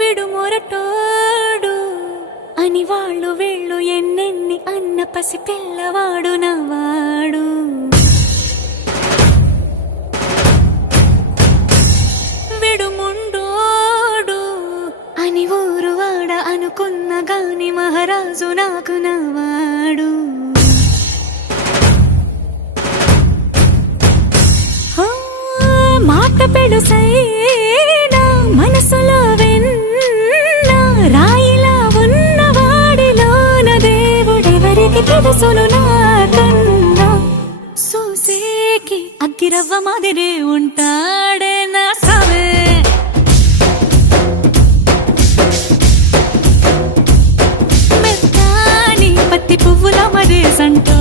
విడుమొరటోడు అని వాళ్ళు వీళ్ళు ఎన్నెన్ని అన్న పసి పిల్లవాడు నవ్వాడు. విడుముండోడు అని ఊరు వాడ అనుకున్న గాని మహారాజు నాకు నవ్వాడు. మాట పెడుసైనా మనసులో వెన్న రాయిలా ఉన్నవాడిలోన దేవుడెవరికి తెలుసును నాకన్నా. సూసేకి అగ్గిరవ్వ మాదిరే ఉంటాడే నా సవే. మెత్తాని పత్తి పువ్వుల మరే సంటో